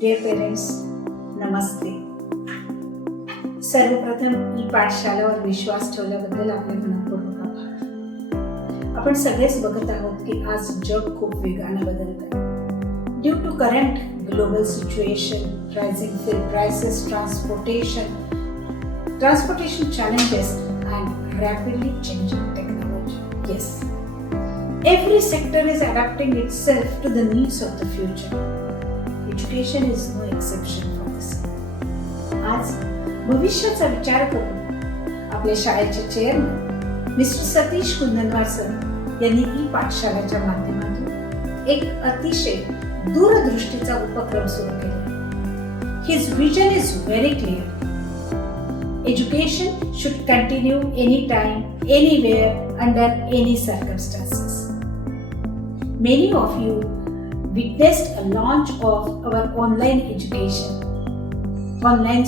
Dear parents, नमस्ते. सर्वप्रथम E पाठशालावर विश्वास ठेवल्याबद्दल आपले मनपूर्वक आभार. आपण सगळेच बघत आहोत की आज जग खूप वेगाने बदलत आहे. Due to current global situation, rising food prices, transportation challenges and rapidly changing technology. Yes, every sector is adapting itself to the needs of the future. Education is no exception for this. आज भविष्याचा विचार करून आपल्या शाळेचे chairman mister Satish कुंदनवार sir यांनी E पाठशालाच्या माध्यमातून एक अतिशय दूरदृष्टीचा उपक्रम सुरू केला. His vision is very clear. Education should continue anytime, anywhere, under any circumstances. Many of you witnessed a launch of our online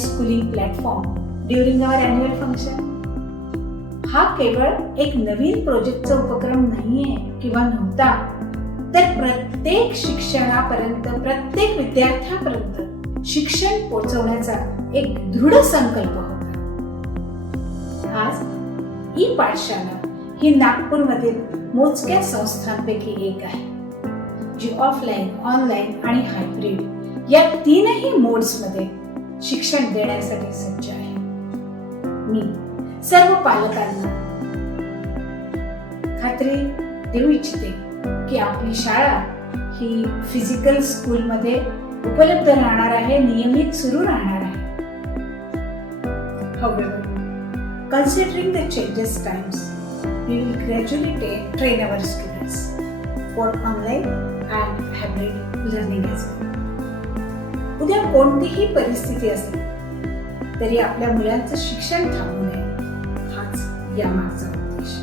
schooling platform during our annual function. हा केवळ एक नवीन प्रोजेक्टचा उपक्रम नाहीये किंवा नव्हता, तर प्रत्येक शिक्षणापर्यंत, प्रत्येक विद्यार्थ्यापर्यंत शिक्षण पोहोचवण्याचा एक दृढ संकल्प होता. आज ई पाठशाला ही नागपूरमधील मोजक्या संस्थांपैकी एक आहे, जी ऑफलाईन, ऑनलाईन आणि हायब्रिड या तीनही मोड्समध्ये शिक्षण देण्यासाठी सज्ज आहे. मी सर्व पालकांना खात्री देऊ इच्छिते की आपली शाळा ही फिजिकल स्कूलमध्ये उपलब्ध राहणार आहे, नियमित सुरू राहणार आहे. However, considering the changes times, we will gradually train our students for online and hybrid learning as well. उद्या कोणतीही परिस्थिती असली तरी आपल्या मुलांचं शिक्षण थांबू नये, हाच यामागचा उद्देश.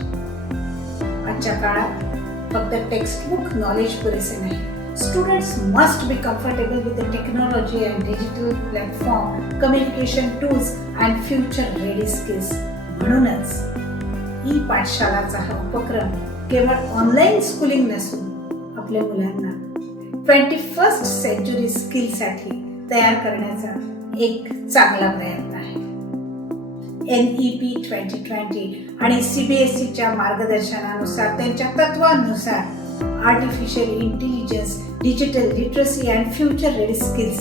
आजच्या काळात फक्त टेक्स्टबुक नॉलेज पुरेसे नाही. Students must be comfortable with the technology and digital platform, communication tools and future ready skills. म्हणूनच ई पाठशालाचा हा उपक्रम केवळ ऑनलाईन स्कूलिंग नसून आपल्या मुलांना 21st सेंचुरी स्किलसाठी तयार करण्याचा एक चांगला प्रयत्न आहे. NEP 2020 आणि CBSEच्या मार्गदर्शनानुसार, त्यांच्या तत्वांनुसार artificial intelligence, digital literacy and future ready skills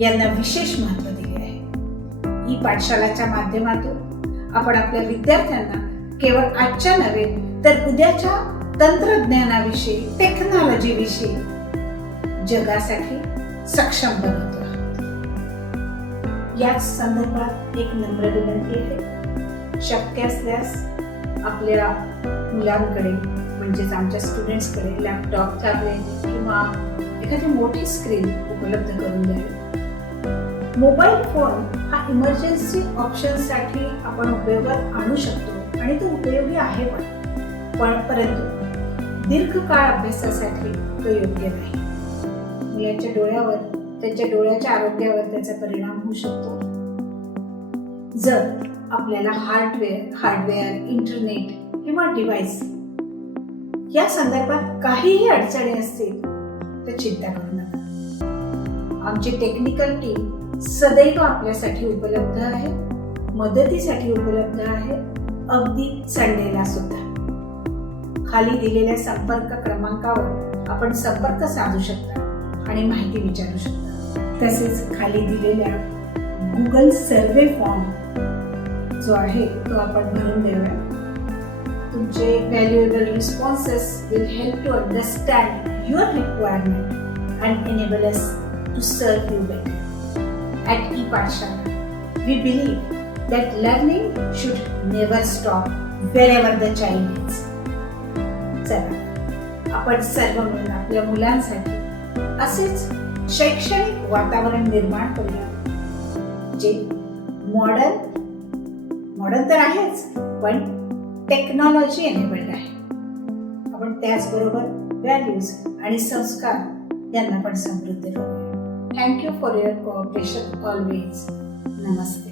यांना विशेष महत्त्व दिले आहे. ई पाठशालाच्या माध्यमातून आपण आपल्या विद्यार्थ्यांना केवळ आजच्या नव्हे तर उद्याच्या तंत्रज्ञानाविषयी, टेक्नॉलॉजीविषयी जगासाठी सक्षम बनवतो. याच संदर्भात एक नम्र विनंती आहे. शक्य असल्यास आपल्या मुलांकडे, म्हणजेच आमच्या स्टुडंट्सकडे लॅपटॉप, टॅबलेट किंवा एखादी मोठी स्क्रीन उपलब्ध करून द्यावी. मोबाईल फोन हा इमर्जन्सी ऑप्शनसाठी आपण उपयोगात आणू शकतो आणि तो उपयोगी आहे, परंतु दीर्घकाळ अभ्यासासाठी तो योग्य नाही. मुलाच्या डोळ्यावर, त्याच्या डोळ्याच्या आरोग्यावर त्याचा परिणाम होऊ शकतो. जर आपल्याला हार्डवेअर, इंटरनेट किंवा डिव्हाइस या संदर्भात काहीही अडचणी असतील तर चिंता करू नका. आमची टेक्निकल टीम सदैव आपल्यासाठी उपलब्ध आहे, मदतीसाठी उपलब्ध आहे, अगदी संडेला सुद्धा. खाली दिलेल्या संपर्क क्रमांकावर आपण संपर्क साधू शकता आणि माहिती विचारू शकता. तसेच खाली दिलेल्या गुगल सर्वे फॉर्म जो आहे तो आपण भरून द्यावा. तुमचे valuable responses will help to understand your requirement and enable us to serve you better. At ePathshala, we believe that learning should never stop wherever the child is. चला, आपण सर्व मिळून आपल्या मुलांसाठी असेच शैक्षणिक वातावरण निर्माण करूया, जे मॉडर्न तर आहेच, पण टेक्नॉलॉजी एनेबल्ड आहे. आपण त्याचबरोबर व्हॅल्यूज आणि संस्कार यांना पण समृद्ध करूया. Thank you for your cooperation always. Namaste.